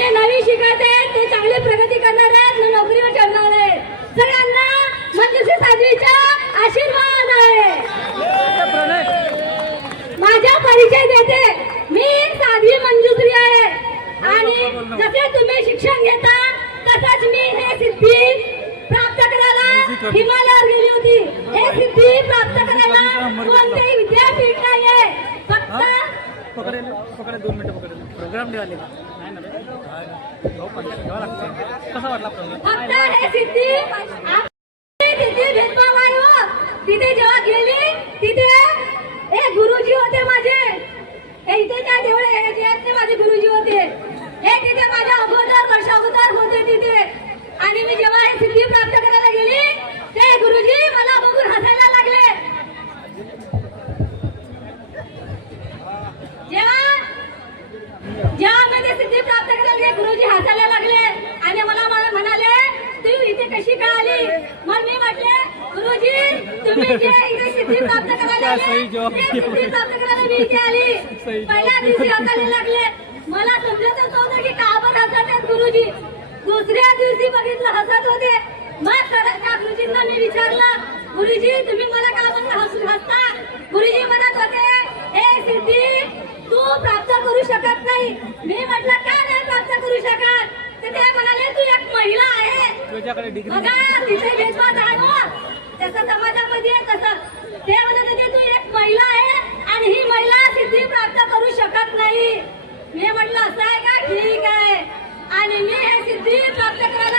जे नवीन शिकत आहेत ते चांगली प्रगती करणार आहेत, नोकरीवर ठेवणार आहेत. सगळ्यांना मंजुश्री साध्वीचा आशीर्वाद आहे. माझा परिचय देते, मी साध्वी मंजुश्री आहे आणि जसे तुम्ही शिक्षण घेता तसंच मी हे सिद्धी प्राप्त करायला हिमालयावर गेली होती. हे सिद्धी प्राप्त करायला कोणतेही विद्यापीठ नाहीये, फक्त पकडेल 2 मिनिटं पकडेल प्रोग्राम ठेवाले नाही ना कसा वाटला फक्त हे सिद्धी तिथे भेदभाव आहे हो. तिथे जेव्हा गेली तिथे एक गुरुजी होते माझे, हे इथे काय तेवढे माझे गुरुजी होते, हे तिथे माझ्या वर्ष अगोदर होते तिथे. आणि मी जेव्हा हे सिद्धी प्राप्त करायला गेली ते गुरुजी मला बघून हसायला लागले. जेव्हा मी ते सिद्धी प्राप्त करायला गेले गुरुजी हसायला लागले आणि मला म्हणाले तू इथे कशी काय आली. मग मी म्हटले गुरुजी तुम्ही जे इथे सिद्धी प्राप्त करायला सिद्धी प्राप्त करायला मी इथे आली. पहिल्या दिवशी हसायला लागले, मला समजतच नव्हतं की का बरं हसत आहेत गुरुजी. दुसऱ्या दिवशी बघितलं हसत होते. मग त्या गुरुजींना मी विचारलं गुरुजी तुम्ही मला का म्हणून हसता. गुरुजी म्हणत होते हे सिद्धी तू प्राप्त करू शकत नाही. मी म्हटलं का नाही प्राप्त करू शकत. तर ते म्हणाले तू एक महिला आहे, बघा तिथे भेदभाव आहे हो तसं समाजामध्ये तसं. ते म्हणत होते तू एक महिला आहे आणि ही महिला सिद्धी प्राप्त करू शकत नाही. मी म्हटलं असं आहे का, ठीक आहे. आणि मी हे सिद्धी प्राप्त करायला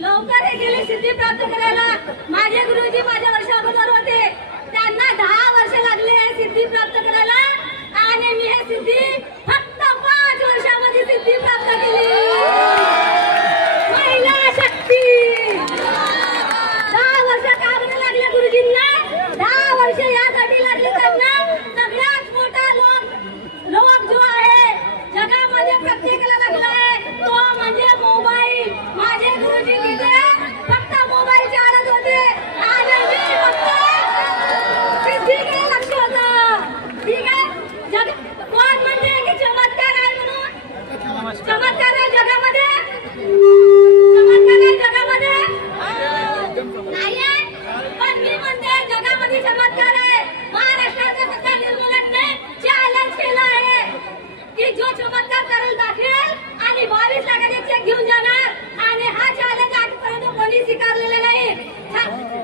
लवकर हे गेले सिद्धी प्राप्त करायला. माझे गुरुजी माझ्या वर्ष अगोदर होते, त्यांना 10 वर्ष लागले हे सिद्धी प्राप्त करायला आणि मी हे सिद्धी फक्त 5 वर्षामध्ये सिद्धी प्राप्त केली. महिला शक्ती. 10 वर्ष का बरं लागले गुरुजींना. 10 वर्ष यासाठी लागले त्यांना सगळ्यात मोठा रोग जो आहे जगामध्ये प्रत्येकाला लागला आहे तो म्हणजे मोबाईल. माझे गुरुजी तिथे फक्त मोबाईलचे आडत होते आणि मी फक्त सिद्धीकडे लक्ष होतं. ठीक आहे. कोण म्हणते की चमत्कार आहे म्हणून. चमत्कार आहे जगामध्ये, चमत्कार आहे जगामध्ये नाहीये. पण मी म्हणते जगामध्ये चमत्कार आहे. महाराष्ट्राचं सत्ता निर्मूलनाने चॅलेंज केलं आहे की जो चमत्कार करेल दाखवेल आणि 22 लाखाचे चेक घेऊन जाणार आणि हा चॅलेंज आजपर्यंत कोणी स्वीकारलेला नाही.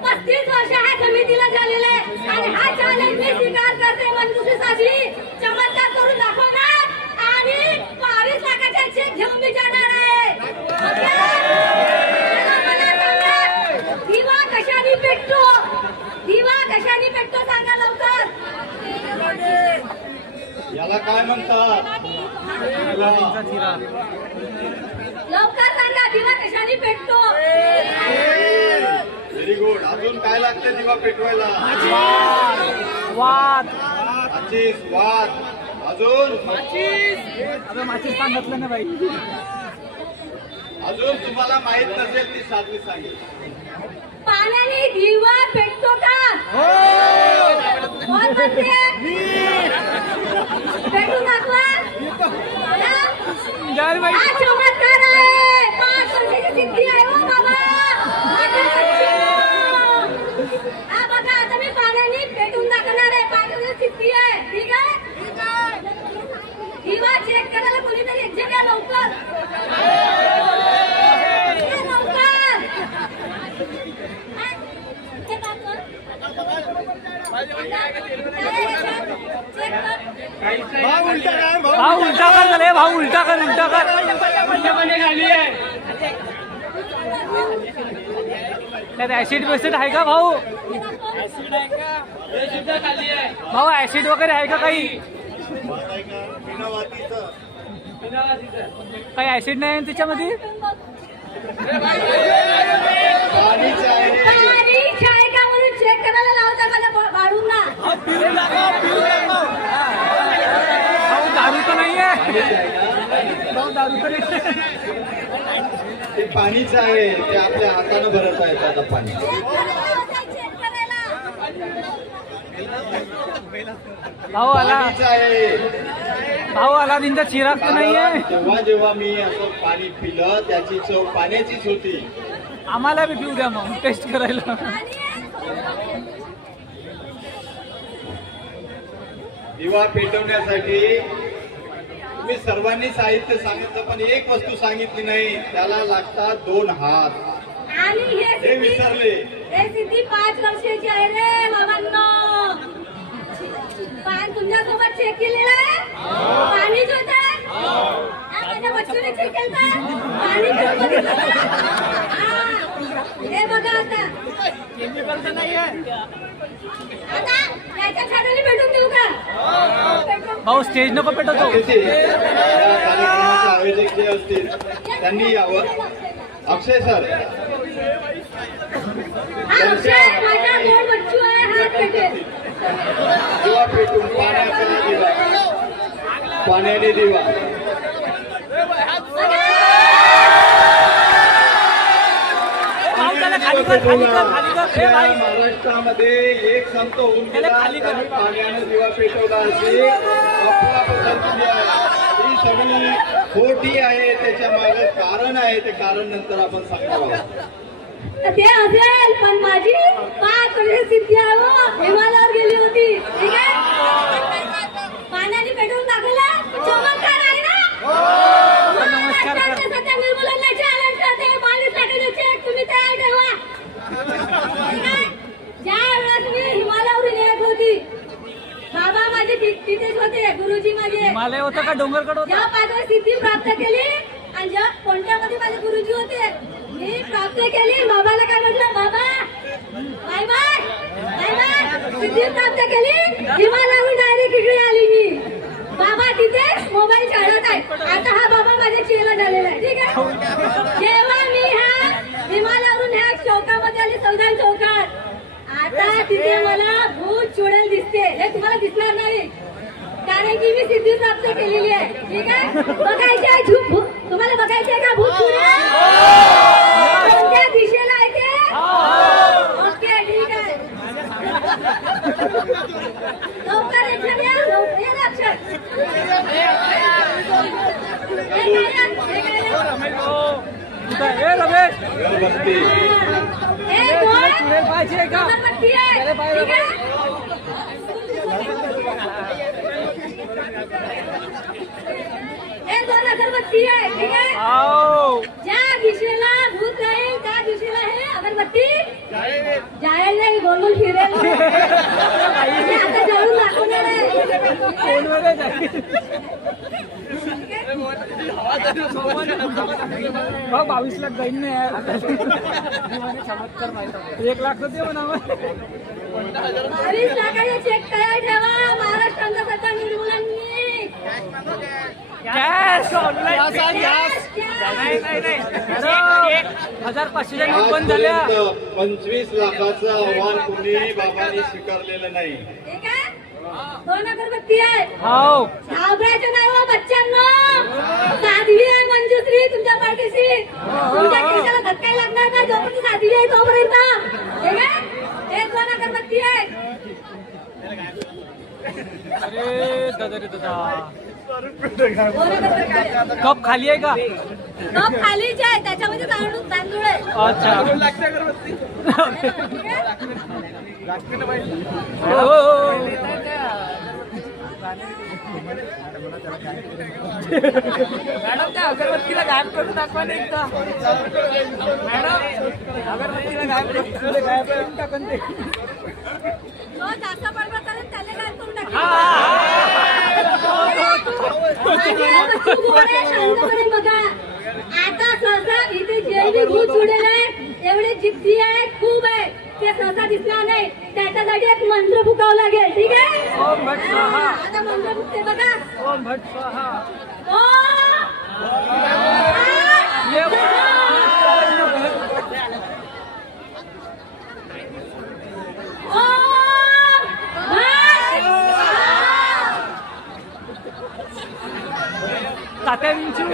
35 वर्ष ह्या समितीला झालेले आणि हा चॅलेंज मी स्वीकार करते. मंजुश्री साध्वी चमत्कार करून दाखवणार आणि 22 लाखाचे चेक घेऊन मी जाणार आहे. दिवा कशाने पेटतो, दिवा कशाने पेटतो सांगा लवकर. याला काय म्हणतात. लवकर सांगा दिवा कशाने पेटतो. Very good. अजून काय लागते दिवा पेटवायला. वाद वाद. अजून माचीस सांगितलं ना बाई. अजून तुम्हाला माहित नसेल ती साध्वी सांगेल. पाण्याने दिवा पेटतो का. कोण म्हणते पेटून दाखवा. हा चमत्कार आहे. 5 वर्षाची सिद्धी आहे हो बाबा. हा बघा आता मी पाण्याने पेटून दाखवणार आहे. 5 वर्षाची सिद्धी आहे. ठीक आहे. दिवा चेक करायला कोणीतरी एक जगा लवकर भाऊ उलटा कर झाले. भाऊ उलटा कर त्यात ऍसिड बेसिड आहे का भाऊ. भाऊ ऍसिड वगैरे आहे का काही. काही ऍसिड नाही त्याच्यामध्ये. चेक करायला लावता मला वाढून ना. भाऊ दारू तर नाहीये. भाऊ दारू तर ते पाणीच आहे. ते आपल्या हातानं भरत आहे आता पाणी. भाऊ आला, पाणीच आहे. भाऊ आला, त्यांचा चिराग तर नाहीये. कारण जेव्हा जेव्हा मी असं पाणी पिलं त्याची चव पाण्याचीच होती. आम्हाला बी पिऊ द्या मग टेस्ट करायला. दिवा पेटवण्यासाठी तुम्ही सर्वांनी साहित्य सांगितलं पण एक वस्तू सांगितली नाही, त्याला लागतात 2 हात. आणि हे विसरले. हे सिद्धी 5 वर्षाची आहे रे बाबांनो. पान तुमच्यासोबत चेक केलेलं आहे, पाणीच होतं. हा, माझ्या बच्चूने चेक केलं, पाणी पण बघितलं ना? हा, हे बघा आता. आता याच्या खाली भेटून देऊ का? पेट्रोल. भाऊ स्टेज नको पेटवतो. तिथे या कार्यक्रमाचे आयोजक जे असतील त्यांनी यावं. अक्षय सर, हा, अक्षय, माझा गोड बच्चू आहे, हात पेटेल. दिवा पेटून पाण्याचा दिवा, पाण्याने दिवा. भाऊ त्याला खाली कर, खाली कर, खाली कर. ए भाई, महाराष्ट्रामध्ये एक संत होऊन त्याला गेला, खाली कर. त्याने पाण्याने दिवा पेटवला असेल. आपला पसंती आहे ही सगळी खोटी आहे. त्याच्या मागे कारण आहे, ते कारण नंतर आपण सांगणार आहोत. ते असेल पण माझी 5 वर्ष सिद्धी आहे हो. हिमालयावर गेली होती, ठीक आहे. पाण्याने पेटवून दाखवलं, चमत्कार आहे ना. नमस्कार कर. सध्या निर्मूलनाचे चॅलेंज राहते, 22 लाखाचे चेक तुम्ही तयार ठेवा, ठीक आहे. ज्या वेळेस मी हिमालयावरून येत होती, बाबा माझे तिथेच होते, गुरुजी माझे. हिमालय होतं का डोंगरकड होतं? ज्या 5 वर्ष सिद्धी प्राप्त केली आणि ज्या कोणत्यामध्ये माझे गुरुजी होते, मी प्राप्त केली. बाबाला काय म्हटलं, बाबा बाय बाय बाय बाय, सिद्धी प्राप्त केली. हिमालयाहून डायरेक्ट इकडे आली मी. बाबा तिथे मोबाईल चालत आहे. आता हा बाबा माझ्या चेला झालेला आहे, ठीक आहे. जेव्हा मी ह्या हिमालयावरून ह्या चौकामध्ये आली, संविधान चौकात, आता तिथे मला भूत चुडेल दिसते. हे तुम्हाला दिसणार नाही कारण की मी सिद्धी प्राप्त केलेली आहे, ठीक आहे. बघायची आहे तुम्हाला बघायची आहे का भूत चुडेल? कोणत्या दिशेला आहे ते? ओके, ठीक आहे. लवकर लक्षात या, लवकर या लक्षात. ए रमेश, अगरबत्ती. तुला चुडेल पाहिजे का? अगरबत्ती आहे, त्याला पाहिजे ठीक आहे. हे 2 अगरबत्ती आहे, ठीक आहे. आओ. ज्या दिशेला भूत राहील त्या दिशेला हे अगरबत्ती जायला नाही, गोल गोल फिरेल. मी आता जाळून दाखवणार आहे. फोनमध्ये जाईल. भाऊ 22 लाख जाईन ना यार. चमत्कार माहिती 1 लाख तर दे म्हणा. 22 लाखाचे चेक तयार ठेवा. महाराष्ट्राच्या सत्ता निर्मूलनांनी कॅश ऑनलाईन. नाही नाही नाही, 1500च्या नोट बंद झाल्या. आजपर्यंत 25 लाखाचं आव्हान कोणी बाबांनी स्वीकारलेलं नाही. ठीक आहे. 2 अगरबत्ती आहे. हो, घाबरायचं नाही हो बच्चांनो. साध्वी आहे मंजुश्री तुमच्या पाठीशी. तुमच्या केसाला धक्का लागणार नाही जोपर्यंत साध्वी आहे तोपर्यंत, ठीक आहे. हे 2 अगरबत्ती आहे. अरे दादा रे दादा, 2 अगरबत्ती आहे. कप खाली आहे का? कप खालीच आहे, त्याच्यामध्ये तांदूळ आहे. अच्छा. ठीक आहे? मॅडम त्या अगरबत्तीला गायब करून दाखवा ना एकदा. मॅडम अगरबत्तीला गायब करून टाकून ते. तो जास्त बडबड करेल, त्याला काय करून टाकेल. माझे बच्चू गोड आहे, शांतपणे बघा. आता सहसा इथे जे बी भूत उडेल आहे, एवढे जिद्दी आहे, खूप आहे, ते सहसा दिसणार नाही. त्याच्यासाठी एक मंत्र फुकावं लागेल, ठीक आहे. ओम भट स्वाहा. आता मंत्र फुकते बघा. ओम भट स्वाहा. ओम ये तात्या विंचू.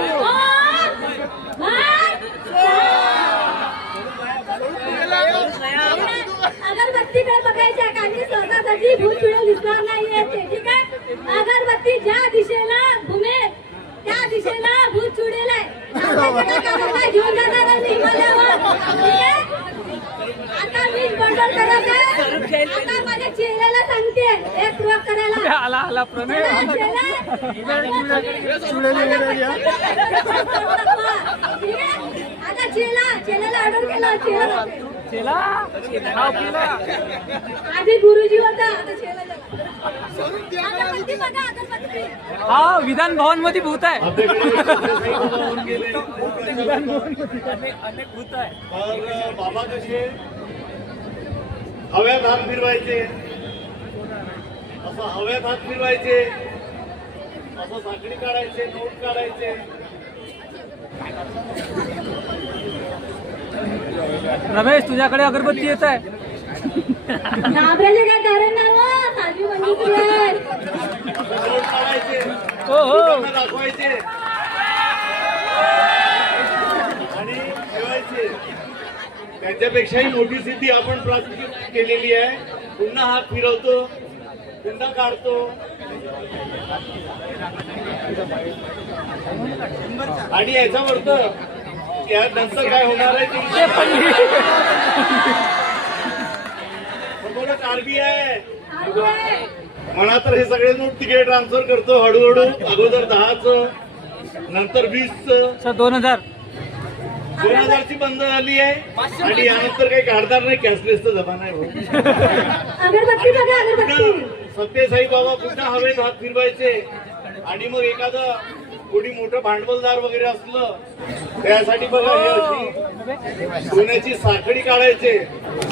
अगरबत्तीकडे बघायच्या कारण की सहसा अगरबत्ती भूत चुडेल दिसणार नाहीये ते, ठीक आहे. अगरबत्ती ज्या दिशेला घुमेल त्या दिशेला भूत चुडेल आहे. आपल्याकडे काय घेऊन जाणार आहे हिमालयावर, ठीक आहे. आता मी बंडल करत आहे. आता माझ्या चेहऱ्याला सांगते एक प्रयोग करायला. आला आला प्रणय आता चेला ऑर्डर केला. चेला नाव केला. आधी गुरुजी होता, आता चेला झाला. अगरबत्ती बघा, अगरबत्ती. हा विधान भवन मध्ये भूत आहे. अनेक भूत आहे. तर बाबा कसे हव्यात हात फिरवायचे, असं हव्यात हात फिरवायचे, असं साखळी काढायचे, नोट काढायचे. रमेश तुझ्याकडे अगरबत्ती येत आहे. घाबरायचे काय कारण नाही हो, साधी मंजुरी आहे. नोट काढायचे, हो हो लोकांना दाखवायचे आणि ठेवायचे. त्याच्यापेक्षाही मोठी सिद्धी आपण प्राप्त केलेली आहे. पुन्हा हात फिरवतो, पुन्हा काढतो आणि याच्यावर नंतर काय होणार आहे ते थोडं कारबी आहे म्हणा. तर हे सगळे नोट तिकडे ट्रान्सफर करतो हळूहळू. अगोदर 10चं, नंतर 20चं, 2000ची बंद झाली आहे आणि यानंतर काही काढणार नाही. कॅशलेसचा जमाना आहे. अगरबत्ती बघा, अगरबत्ती. सत्यसाई बाबा पुन्हा हवेत हात फिरवायचे आणि मग एखादं कोणी मोठं भांडवलदार वगैरे असलं त्यासाठी बघा हे अशी सोन्याची साखळी काढायचे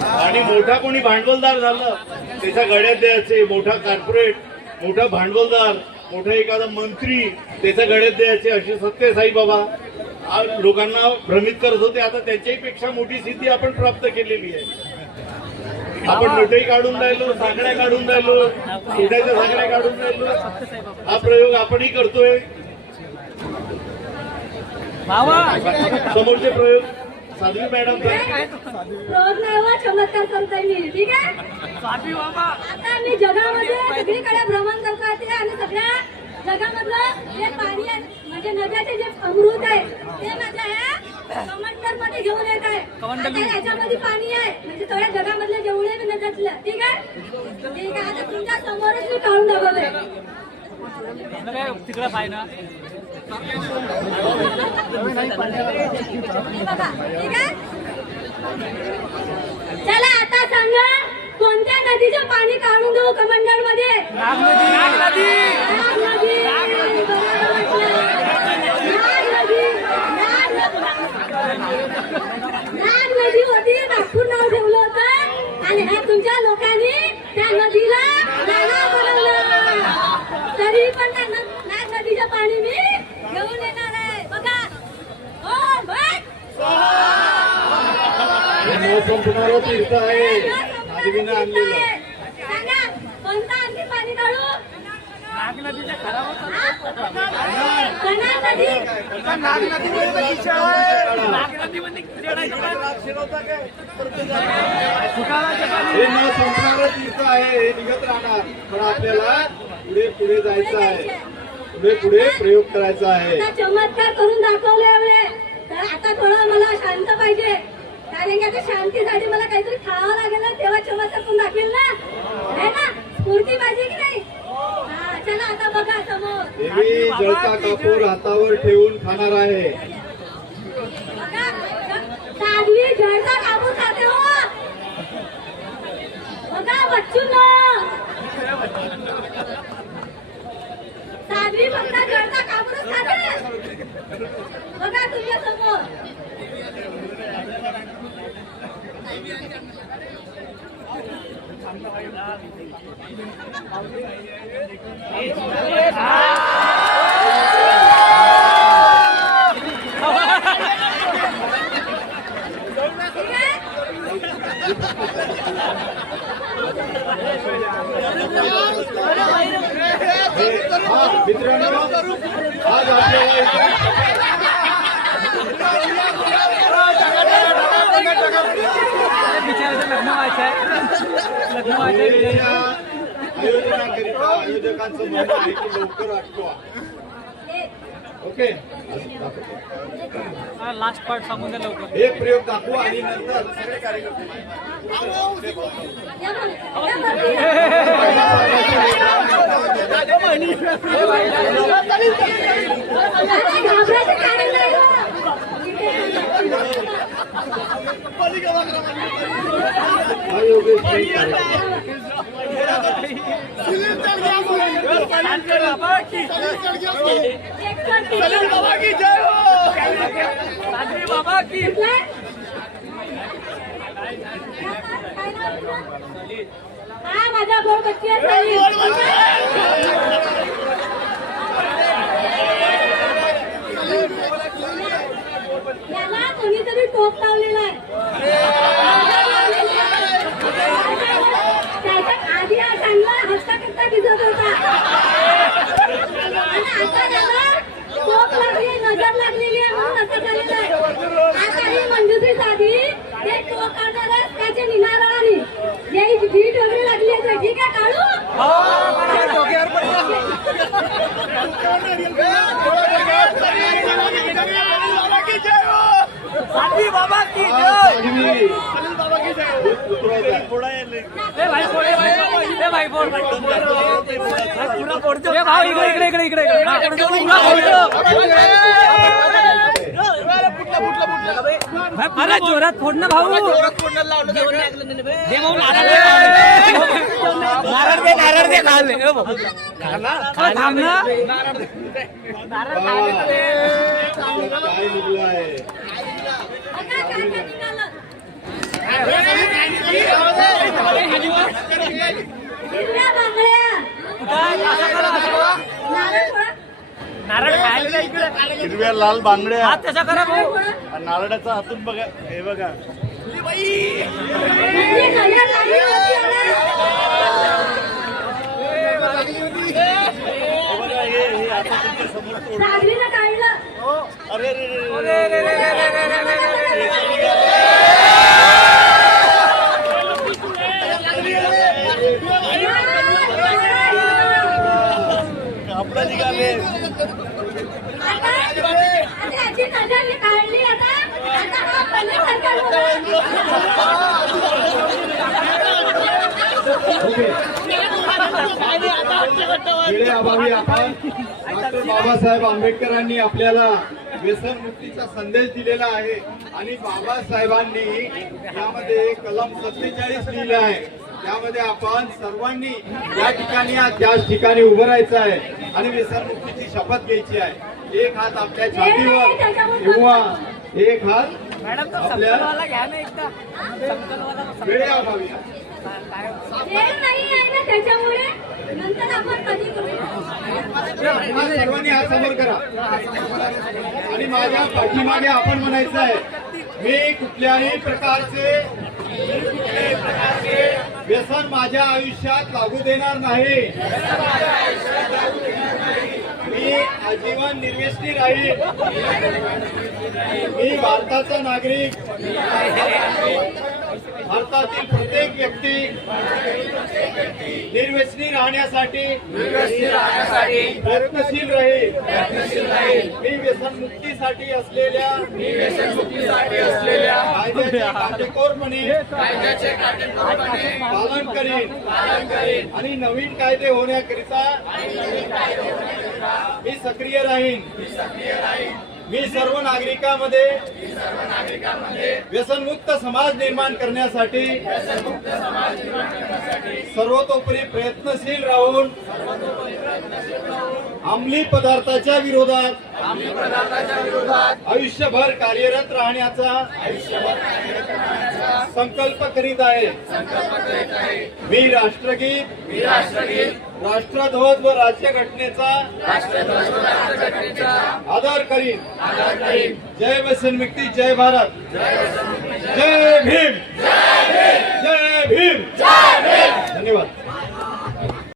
आणि मोठा कोणी भांडवलदार झालं त्याच्या गळ्यात द्यायचे. मोठा कॉर्पोरेट, मोठा भांडवलदार, मोठा एखादा मंत्री त्याच्या गळ्यात द्यायचे. अशी सत्यसाई बाबा लोकांना भ्रमित करत होते. आता त्याच्याही पेक्षा मोठी सिद्धी आपण प्राप्त केलेली आहे. आपण नोटही काढून राहिलो, साखळ्या काढून राहिलो, सोन्याच्या साखळ्या काढून राहिलो. हा प्रयोग आपणही करतोय. समोरचे प्रयोग साध्वी मॅडम रोज नाही हो, चमत्कार करतोय मी, ठीक आहे. आता मी जगामध्ये सगळीकडे भ्रमण करते आणि सगळ्या जगामधलं जे पाणी आहे म्हणजे नद्याचे जे अमृत आहे ते माझ्या ह्या कमंडल मध्ये घेऊन येत आहे. आता याच्यामध्ये पाणी आहे म्हणजे थोड्या जगामधले जेवढे मी नद्यातलं, ठीक आहे. ठीक आहे, आता तुमच्या समोरच मी काढून दाखवलंय. तिकडं पाय ना हे बघा, ठीक आहे. चला आता सांगा कोणत्या नदीचं पाणी काढून देऊ कमंडल मध्ये? नाग नदी. नाग नदी होती, नागपूर नाव ठेवलं होतं आणि ह्या तुमच्या लोकांनी त्या नदीला नाला बनवलं. तरी पण त्या नाग नदीचं पाणी मी घेऊन येणार आहे. बघा, हो बघ. संपणारा तीर्थ आहे. साध्वीनं आणलेलं. सांगा कोणता आणखी पाणी काढू? हे न संपणारं तीर्थ आहे. हे निघत राहणार. पण आपल्याला पुढे पुढे जायचं आहे. पुढे पुढे प्रयोग करायचा आहे. आता चमत्कार करून दाखवले एवढे. तर आता थोडं मला शांत पाहिजे. कारण की आता शांतीसाठी मला काहीतरी खावं लागेल ना, तेव्हा चमत्कार करून दाखवेल ना. है ना, स्फूर्ती पाहिजे की नाही? हा, चला आता बघा समोर. देवी जळता कापूर हातावर ठेवून खाणार आहे. बघा, साध्वी जळता कापूर खाते हो. बघा बच्चूंनो, साध्वी फक्त जळता कापूरच खाते. बघा तुमच्या समोर. मित्रांनो आज आपल्याला लग्न व्हायचं आहे. आयोजनाकरिता आयोजकांचं म्हणणं आहे की लवकर आटवा. ओके, लास्ट पार्ट सांगून द्या लवकर. हे प्रयोग दाखवू आणि नंतर सगळे कार्यकर्ते हा माझा भाऊ बच्ची आहे. याला कोणीतरी टोप लावलेला आहे. त्याच्यात आधी हा चांगला हसता कट्टा दिसत होता आणि आता त्याला टोप लागली, नजर लागलेली आहे म्हणून असं झालेलं आहे. आता ही मंजुरी साधी ते टोप काढणारच त्याचे निनाराने जे भीट वगैरे लागली आहे. ठीक आहे काढू. बाबा की अरे जोरात फोड ना भाऊ. नारळ दे खाल्ले थांब ना. काय निघलं आहे. हिरव्या बांगड्या. नारळ खायला इकडे हिरव्या लाल बांगड्या हात त्याचा करा भाऊ. आणि नारळाचा हातून बघा. हे बघा म्हणजे कलर लागली होती याला. हे बघा, हे आता तुमच्या समोर तोडलं. सागरीनं काढलं. अरे रे रे रे. अरे रे रे रे रे रे रे रे. कापडा निघाले. आता याची नजर मी काढली. आता हा पल्ल्यासारखा वेळे अभावी आपण डॉक्टर बाबासाहेब आंबेडकरांनी आपल्याला व्यसनमुक्तीचा संदेश दिलेला आहे आणि बाबासाहेबांनी यामध्ये कलम 47 लिहिलं आहे. त्यामध्ये आपण सर्वांनी या ठिकाणी त्याच ठिकाणी उभं राहायचं आहे आणि व्यसनमुक्तीची शपथ घ्यायची आहे. एक हात आपल्या छातीवर किंवा एक हात आपल्या वेळे अभावी. नाही आहे ना त्याच्यामुळे नंतर आपण कधी करू. सर्वांनी हात समोर करा आणि माझ्या पाठीमागे आपण म्हणायचं आहे मी कुठल्याही प्रकारचे व्यसन माझ्या आयुष्यात लागू देणार नाही. मी आजीवन निर्व्यसनी राहील. मी भारताचा नागरिक. भारतातील प्रत्येक व्यक्ती निर्व्यसनी राहण्यासाठी प्रयत्नशील राहील. मी व्यसनमुक्तीसाठी असलेल्या कायद्याचे काटेकोरपणे पालन करीन आणि नवीन कायदे होण्याकरिता मी सक्रिय राहीन. मी सर्व नागरिकांमध्ये व्यसनमुक्त समाज निर्माण करण्यासाठी सर्वतोपरी प्रयत्नशील राहून अंमली पदार्थाच्या विरोधात आयुष्यभर कार्यरत राहण्याचा संकल्प करीत आहे. मी राष्ट्रगीत, राष्ट्रध्वज व राज्यघटनेचा आदर करीन. जय व्यसनमुक्ती, जय भारत, जय भीम.